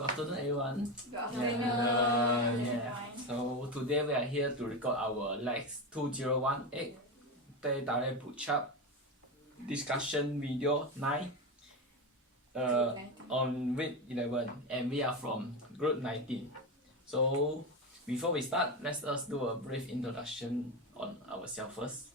Good afternoon, everyone. Good afternoon. So today we are here to record our LAX2018 direct bootstrap discussion video 9 on week 11, and we are from group 19. So before we start, let's us do a brief introduction on ourselves first.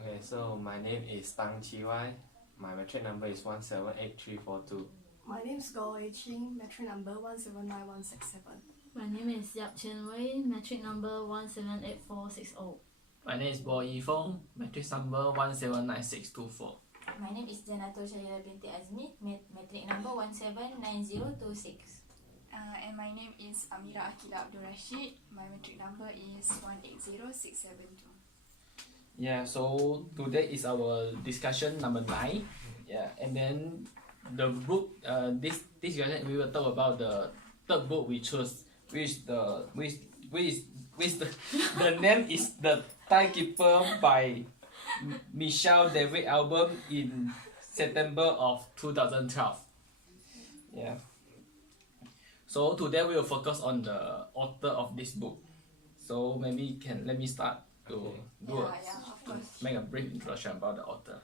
Okay, so my name is Tang Chi Wai. My metric number is 1783442. My name is Goh Wei Ching, metric number 1791167. My name is Yap Chen Wei, metric number 178460. My name is Bo Yi Fong, matrix number 179624. My name is Janato Shahira binti Azmi, metric number 179026. And my name is Amira Akila Abdul Rashid. My metric number is 180672. Yeah, so today is our discussion number 9. Yeah, and then the book, this discussion we will talk about the third book we chose, which the name is The Timekeeper by Michelle David album in September of 2012. Yeah. So today we will focus on the author of this book. So maybe let me start to make a brief introduction about the author.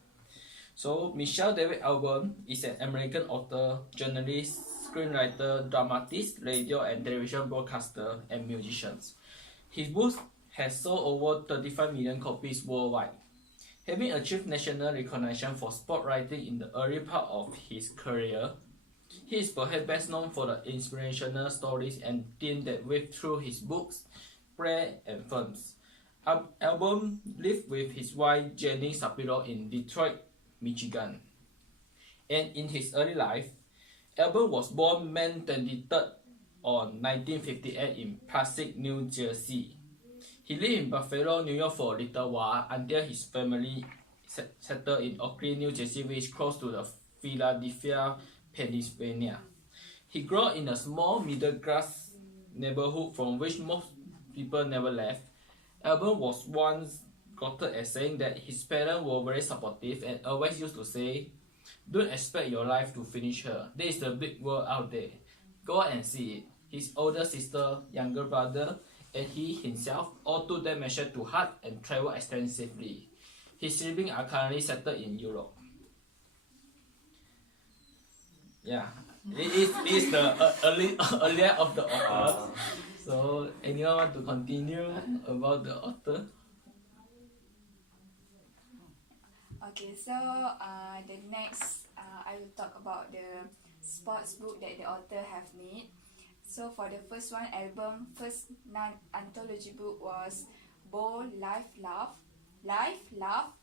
So Michelle David Albom is an American author, journalist, screenwriter, dramatist, radio and television broadcaster, and musician. His book has sold over 35 million copies worldwide. Having achieved national recognition for sport writing in the early part of his career, he is perhaps best known for the inspirational stories and themes that weave through his books, plays, and films. Albom lived with his wife Jenny Shapiro in Detroit, Michigan. And in his early life, Albom was born May 23rd on 1958 in Passaic, New Jersey. He lived in Buffalo, New York for a little while until his family settled in Oakley, New Jersey, which is close to the Philadelphia, Pennsylvania. He grew up in a small middle-class neighborhood from which most people never left. Albom was once quoted as saying that his parents were very supportive and always used to say, "Don't expect your life to finish here. There is a big world out there. Go out and see it." His older sister, younger brother, and he himself all took their measure to heart and traveled extensively. His siblings are currently settled in Europe. Yeah, it is the earlier of the author. So anyone want to continue about the author? Okay, so the next I will talk about the sports book that the author have made. So for the first one, first non-anthology book was Bo Life, Love,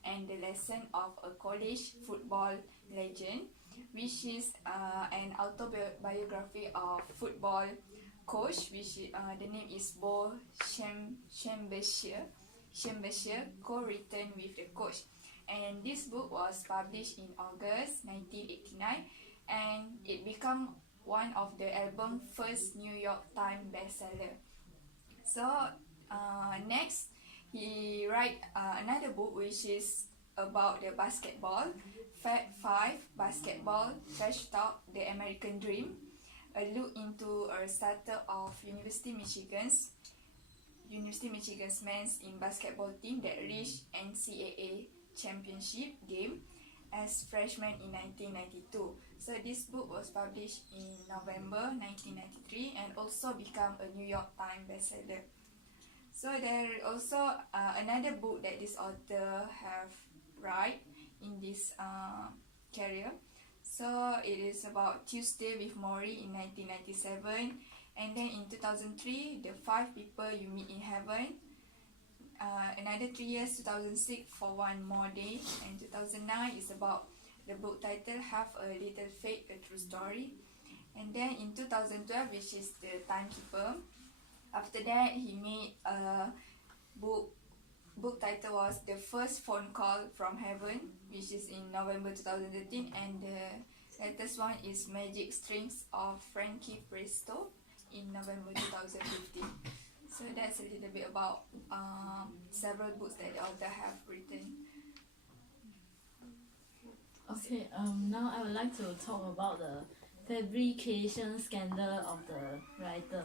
and the Lesson of a College Football Legend, which is an autobiography of football coach, which the name is Bo Schembechler, co-written with the coach. And this book was published in August 1989, and it became one of the album's first New York Times bestseller. So next, he write another book which is about the basketball, Fab 5 Basketball, Trash Talk, The American Dream, a look into a starter of University Michigan's men's in basketball team that reached NCAA championship game as freshman in 1992. So this book was published in November 1993 and also became a New York Times bestseller. So there is also another book that this author have write in this career. So it is about Tuesday with Morrie in 1997, and then in 2003, The 5 People You Meet in Heaven. Another 3 years, 2006, For One More Day, and 2009 is about the book title Have a Little Faith, A True Story. And then in 2012, which is The Timekeeper. After that, he made a book title was The First Phone Call from Heaven, which is in November 2013, and the latest one is Magic Strings of Frankie Presto in November 2015. So that's a little bit about several books that the author have written. Okay, now I would like to talk about the fabrication scandal of the writer.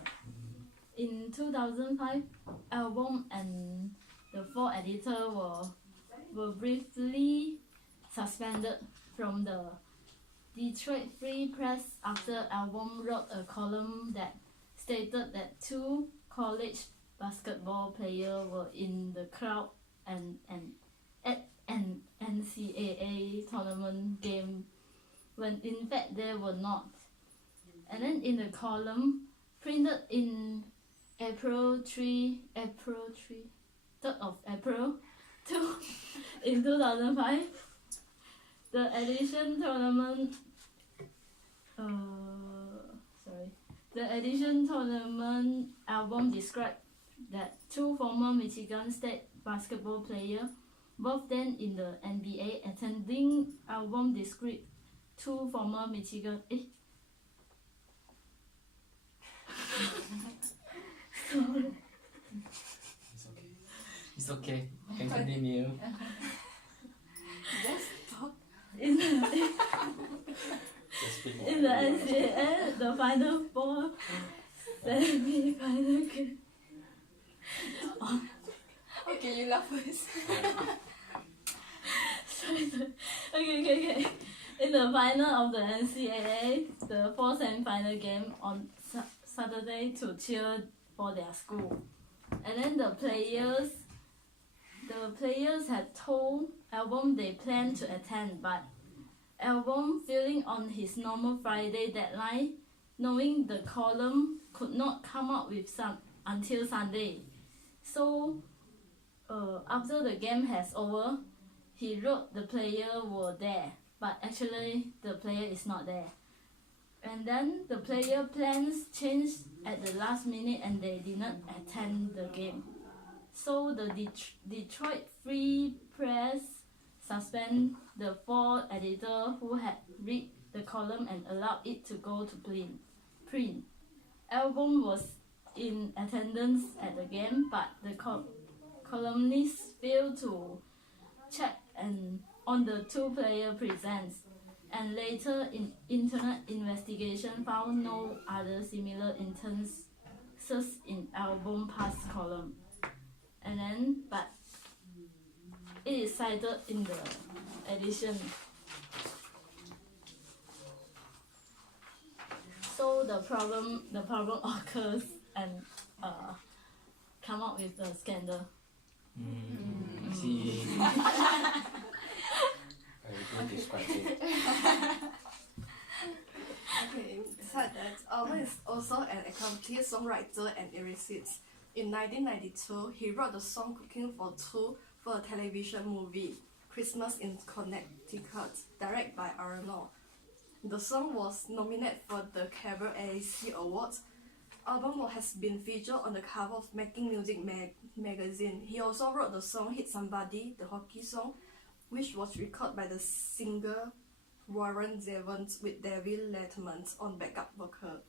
In 2005, album and the 4 editors were briefly suspended from the Detroit Free Press after album wrote a column that stated that 2 college basketball players were in the crowd and at an NCAA tournament game when in fact they were not. And then in the column printed in April 3rd of April in 2005, the edition tournament album described that 2 former Michigan State basketball players, both then in the NBA, attending album described 2 former Michigan sorry. It's okay. Can continue. Just talk. In the Just speak more. in the NCAA, the Final Four semi-final game. Okay, you laugh first. Okay. In the final of the NCAA, the 4 semi-final game on Saturday to cheer for their school, and then the players had told album they planned to attend, but album feeling on his normal Friday deadline, knowing the column could not come up with some until Sunday. So after the game has over, he wrote the player were there, but actually the player is not there. And then the player plans changed at the last minute and they did not attend the game. So the Detroit Free Press suspend the 4 editors who had read the column and allowed it to go to print. Album was in attendance at the game, but the columnist failed to check on the 2 player presence, and later internet investigation found no other similar instances in album past column. And then, but it is cited in the edition. So the problem occurs and come up with the scandal. I see. Very good describing. Okay, besides that, Alban is also an accomplished songwriter and lyricist. In 1992, he wrote the song Cooking for Two for a television movie, Christmas in Connecticut, directed by Arnold. The song was nominated for the Cable AAC Awards. Alban has been featured on the cover of Making Music magazine. He also wrote the song Hit Somebody, the hockey song, which was recorded by the singer Warren Zevon with David Letterman on backup vocal.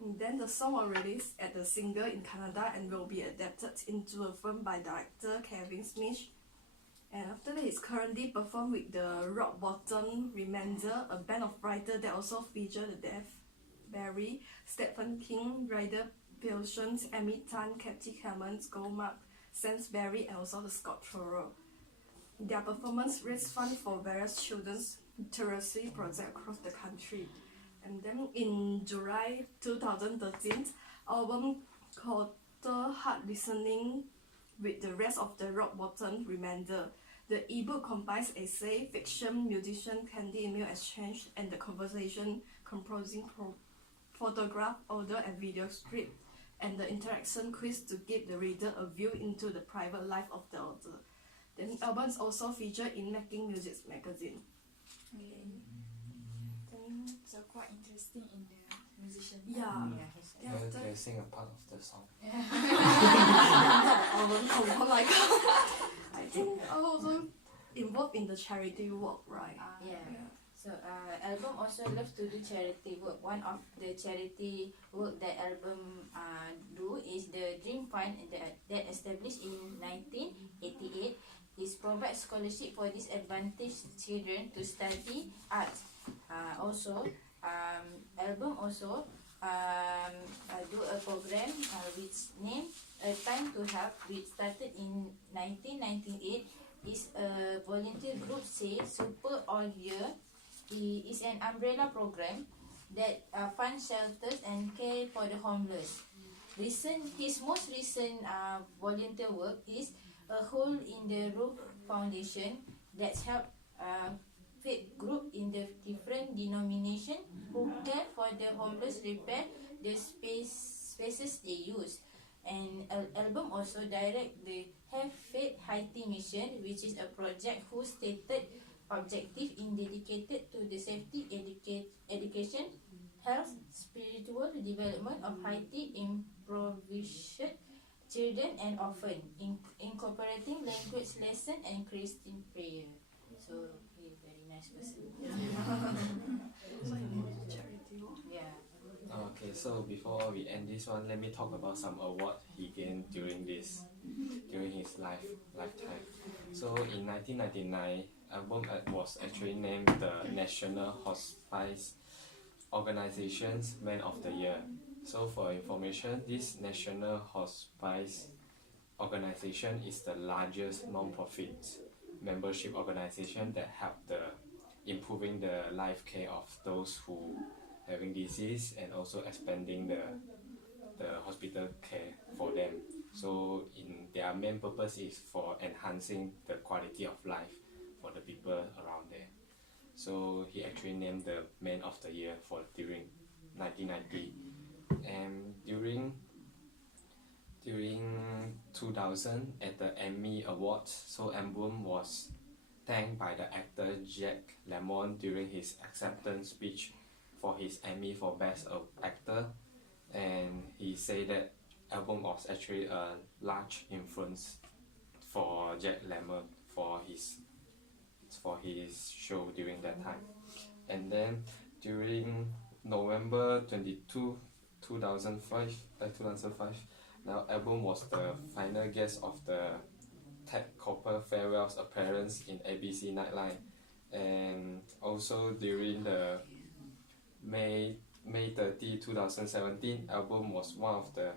And then the song was released at the Singer in Canada and will be adapted into a film by director Kevin Smith. And after that, he's currently performed with the Rock Bottom Remender, a band of writers that also feature the Dave Barry, Stephen King, Ryder Pearson, Amy Tan, Kathy Clements, Goldmark, Sainsbury, and also the Scott Thorough. Their performance raised funds for various children's literacy projects across the country. And then in July 2013, album called Hard Listening with the rest of the Rock Bottom Remender. The ebook combines essay, fiction, musician, candy email exchange, and the conversation composing photograph, audio, and video script, and the interaction quiz to give the reader a view into the private life of the author. The album is also featured in Making Music magazine. Okay. So quite interesting in the musician. Yeah. Yeah, Then After can you sing a part of the song? oh my god. I think also involved in the charity work, right? yeah. So album also loves to do charity work. One of the charity work that album do is the Dream Fund that established in 1988. This provides scholarship for disadvantaged children to study arts. Also, album also do a program which named A Time to Help, which started in 1998. Is a volunteer group say Super All Year. It is an umbrella program that funds shelters and care for the homeless. His most recent volunteer work is a Hole in the Roof Foundation that's helped faith group in the different denomination who care for the homeless, repair the spaces they use. And album also direct the Have Faith Haiti mission, which is a project whose stated objective in dedicated to the safety education, health, spiritual development of Haiti impoverished children and orphan, incorporating language lesson and Christian prayer. So very nice person. So he did charity work. Yeah. Okay, so before we end this one, let me talk about some award he gained during his lifetime. So in 1999, album was actually named the National Hospice Organization's Man of the Year. So for information, this National Hospice Organization is the largest non-profit membership organization that help the improving the life care of those who having disease and also expanding the hospital care for them. So in their main purpose is for enhancing the quality of life for the people around there. So he actually named the Man of the Year for during 1990. And during 2000 at the Emmy Awards, so album was thanked by the actor Jack Lemmon during his acceptance speech for his Emmy for Best Actor, and he said that album was actually a large influence for Jack Lemmon for his show during that time. And then during November 22, 2005, now album was the final guest of the Ted Cooper farewell's appearance in ABC Nightline, and also during the May 30, 2017, album was one of the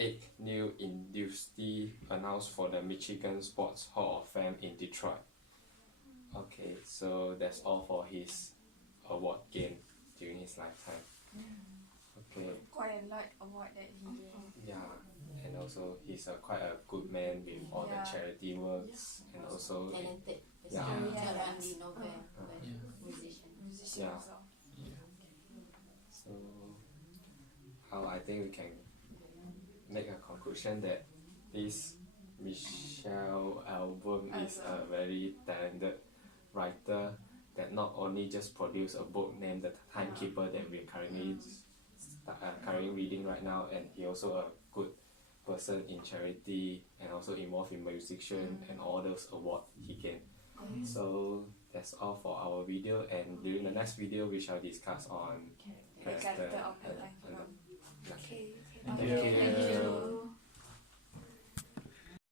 8 new inductees announced for the Michigan Sports Hall of Fame in Detroit. Okay, so that's all for his award gained during his lifetime. Okay. Quite a lot award that he gained. Yeah, and also he's quite a good man with all the charity works, and also Talented. Yeah. Andy Nobel, musician. Musician Yeah. also. so how I think we can make a conclusion that this Michelle album is a very talented writer that not only just produced a book named The Timekeeper that we're currently reading right now, and he also a good person in charity and also involved in musician and all those awards he gained. So that's all for our video, and during the next video we shall discuss on The character of the timekeeper. Okay. Thank you.